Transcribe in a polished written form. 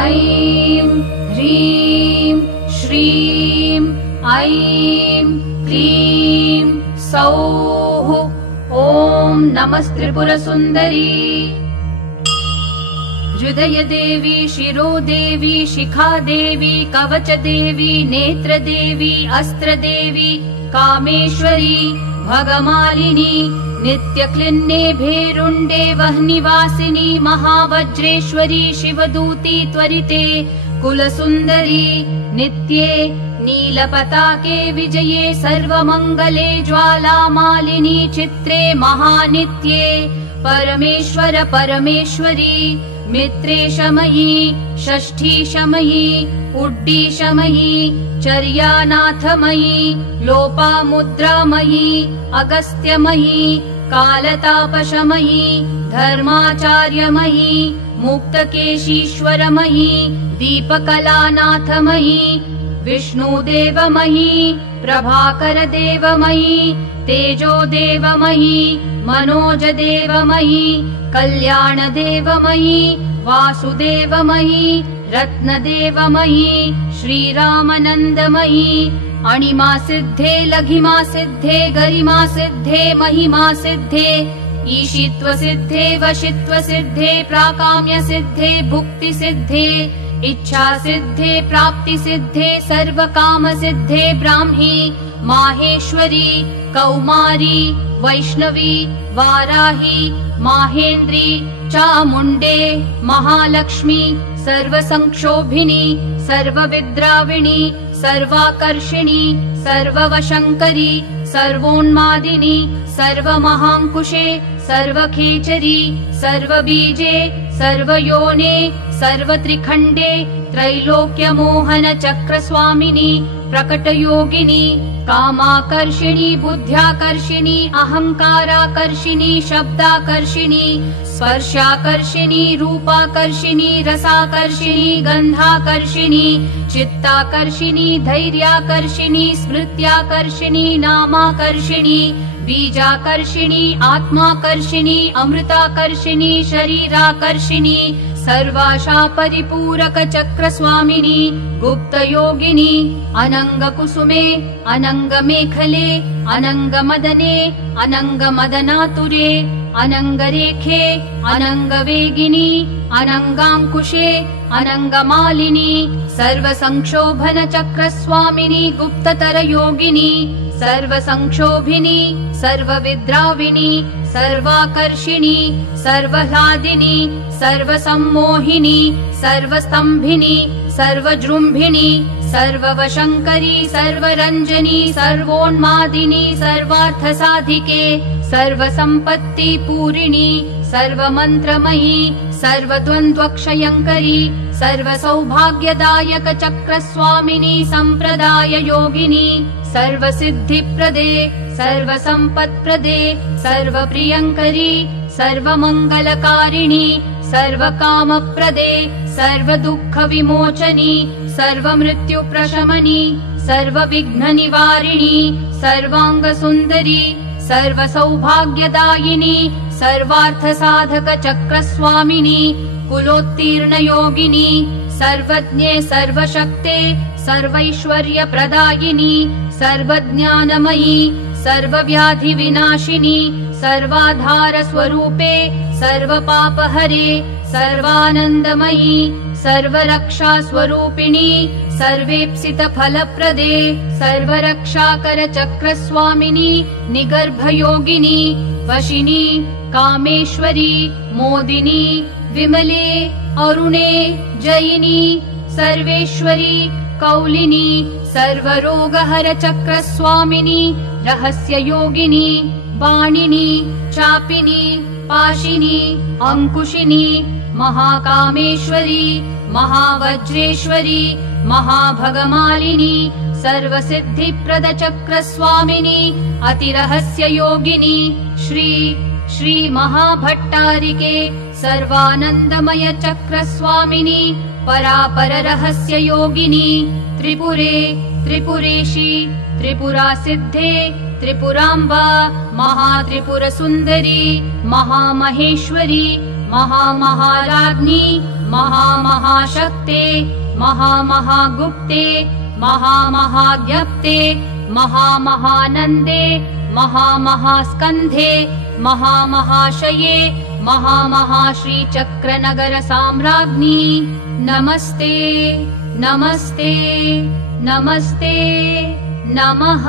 ऐं ह्रीं श्रीं ऐं क्लीं सौः ॐ नमस्त्रिपुरसुन्दरी। हृदयदेवी, शिरोदेवी, शिखादेवी, कवचदेवी, नेत्रदेवी, अस्त्रदेवी, कामेश्वरी, भगमालिनी, नित्यक्लिन्ने भेरुण्डे वह्निवासिनी, महावज्रेश्वरी, शिवदूती त्वरिते, कुलसुन्दरी, नित्ये नीलपताके विजये, सर्वमङ्गले, ज्वालामालिनी, चित्रे महानित्ये, परमेश्वर परमेश्वरी, मित्रेशमयी, षष्ठीशमयी, उड्डीशमयी, चर्यानाथमयी, लोपामुद्रामयी, अगस्त्यमयी, कालतापशमयी, धर्माचार्यमयी, मुक्तकेशीश्वरमयी, दीपकलानाथमयी, विष्णुदेवमयी, प्रभाकरदेवमयी, तेजोदेवमयी, मनोजदेवमयी, कल्याणदेवमयी, वासुदेवमयी, रत्नदेवमयी, श्रीरामनन्दमयी, अणिमासिद्धे, लघिमासिद्धे, गरिमासिद्धे, महिमासिद्धे, ईशित्वसिद्धे, वशित्वसिद्धे, प्राकाम्यसिद्धे, भुक्तिसिद्धे, इच्छासिद्धे, प्राप्तिसिद्धे, सर्वकामसिद्धे, ब्राह्मी, माहेश्वरी, कौमारी, वैष्णवी, वाराही, माहेन्द्री, चामुण्डे, महालक्ष्मी, सर्वसंक्षोभिनी, सर्वविद्राविणी, सर्वाकर्षिणी, सर्ववशङ्करी, सर्वोन्मादिनी, सर्वमहाङ्कुशे, सर्वखेचरी, सर्वबीजे, सर्वयोने, सर्वत्रिखण्डे, त्रैलोक्यमोहन चक्रस्वामिनी, प्रकटयोगिनी, कामाकर्षिणी, बुद्ध्याकर्षिणी, अहङ्काराकर्षिणी, शब्दाकर्षिणी, स्पर्शाकर्षिणी, रूपाकर्षिणी, रसाकर्षिणी, गन्धाकर्षिणी, चित्ताकर्षिणी, धैर्याकर्षिणी, स्मृत्याकर्षिणी, नामाकर्षिणी, बीजाकर्षिणी, आत्माकर्षिणी, अमृताकर्षिणी, शरीराकर्षिणी, सर्वाशा परिपूरक चक्रस्वामिनी, गुप्तयोगिनी, अनङ्गकुसुमे, अनङ्गमेखले, अनङ्गमदने, अनङ्गमदनातुरे, अनङ्गरेखे, अनङ्गवेगिनी, अनङ्गाङ्कुशे, अनङ्गमालिनी, सर्वसंक्षोभन चक्रस्वामिनी, गुप्ततरयोगिनी, सर्वसंक्षोभिनी, सर्वविद्राविणी, सर्वाकर्षिणी, सर्वह्लादिनी, सर्वसम्मोहिनी, सर्वस्तम्भिनी, सर्वजृम्भिणी, सर्ववशङ्करी, सर्वरञ्जनी, सर्वोन्मादिनी, सर्वार्थसाधिके, सर्वसम्पत्तिपूरिणी, सर्वमन्त्रमयी, सर्वद्वन्द्वक्षयङ्करी, सर्वसौभाग्यदायक चक्रस्वामिनी, सम्प्रदाययोगिनी, सर्वसिद्धिप्रदे, सर्वसम्पत्प्रदे, सर्वप्रियङ्करी, सर्वमङ्गलकारिणी, सर्वकामप्रदे, सर्वदुःखविमोचनी, सर्वमृत्युप्रशमनी, सर्वविघ्ननिवारिणी, सर्वाङ्गसुन्दरी, सर्वसौभाग्यदायिनी, सर्वार्थसाधक चक्रस्वामिनी, कुलोत्तीर्णयोगिनी, सर्वज्ञे, सर्वशक्ते, सर्वैश्वर्यप्रदायिनी, सर्वज्ञानमयी, सर्वव्याधिविनाशिनी, सर्वाधारस्वरूपे, सर्वपापहरे, सर्वानन्दमयी, सर्वरक्षास्वरूपिणी, सर्वेप्सितफलप्रदे, सर्वरक्षाकरचक्रस्वामिनी, निगर्भयोगिनी, वशिनी, कामेश्वरी, मोदिनी, विमले, अरुणे, जयिनी, सर्वेश्वरी, कौलिनी, सर्वरोगहर चक्रस्वामिनी, रहस्ययोगिनी, बाणिनी, चापिनी, पाशिनी, अंकुशिनी, महाकामेश्वरी, महावज्रेश्वरी, महाभगमालिनी, सर्वसिद्धिप्रद चक्रस्वामिनी, अतिरहस्ययोगिनी, श्री महाभट्टारिके, सर्वानन्दमय चक्रस्वामिनी, परापररहस्ययोगिनी, त्रिपुरे, त्रिपुरेशी, त्रिपुरासिद्धे, त्रिपुराम्बा, महात्रिपुरसुन्दरी, महामहेश्वरी, महामहाराज्ञी, महामहाशक्ते महामहागुप्ते महामहाज्ञप्ते महामहानन्दे महामहास्कन्धे महामहाशये महामहाश्रीचक्रनगरसाम्राज्ञी नमस्ते नमस्ते नमस्ते नमः।